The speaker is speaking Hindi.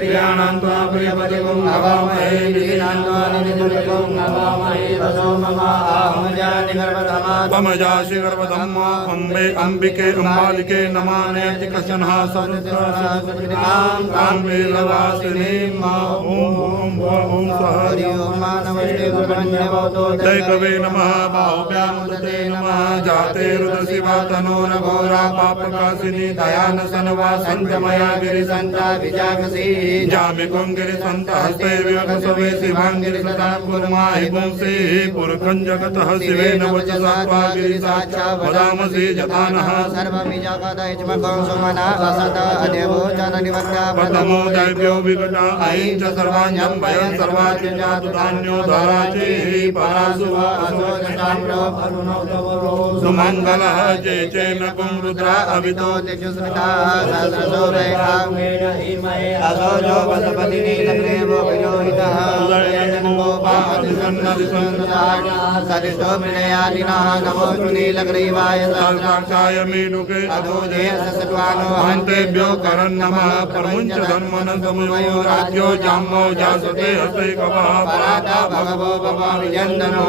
प्रियाणां त्वा प्रियपतिं नवामहे निधिनां त्वा निधिपतिं नवामहे वसो मम आहमजानि गर्भधमा त्वमजासि गर्भधम्मा अम्बे अम्बिके अम्बालिके नमानेति कशनः सरुद्रां काम्बे लवासिनीं ॐ सहरि ॐ मानवश्री गुरुवन्यवतो दैकवे नमः बाहुभ्यामुदते नमः जाते रुदशिवा तनोरघोरा पापकाशिनी दयानसनवा सञ्जमया गिरिसन्ता विजागसी जामिकुं गिरिसन्ता हस्ते विवकसवे शिवाङ्गिरिसतां कुर्माहि पुंसि पुरखं जगतः शिवेन वचसा त्वा गिरिसाक्षा वदामसि जतानः सर्वमिजागतैज्मकं सुमना वसत अदेवो जननिवर्गा प्रथमो दैव्यो विगता ऐं च सर्वाण्यं वयं सर्वाज्ञातु धान्यो धराचि परासुवा असोजताम्रो सुमङ्गलः जय चेनकुं रुद्रा अवितो तेजस्विता सहस्रशो वैकामेन हिमये असोजो वसपति नीलग्रीवो विलोहितः उदयनगोपादिसन्नदिसन्नदाना सरिष्ठो मृणयादिनः नमोऽस्तु नीलग्रीवाय सहस्राक्षाय मीनुके अधोजे ससत्वानो हन्तेभ्यो करन्नमः परमुञ्च धर्मन समयो राज्यो जाम्मो जासते हस्ते कवः पराता भगवो भव विजन्दनो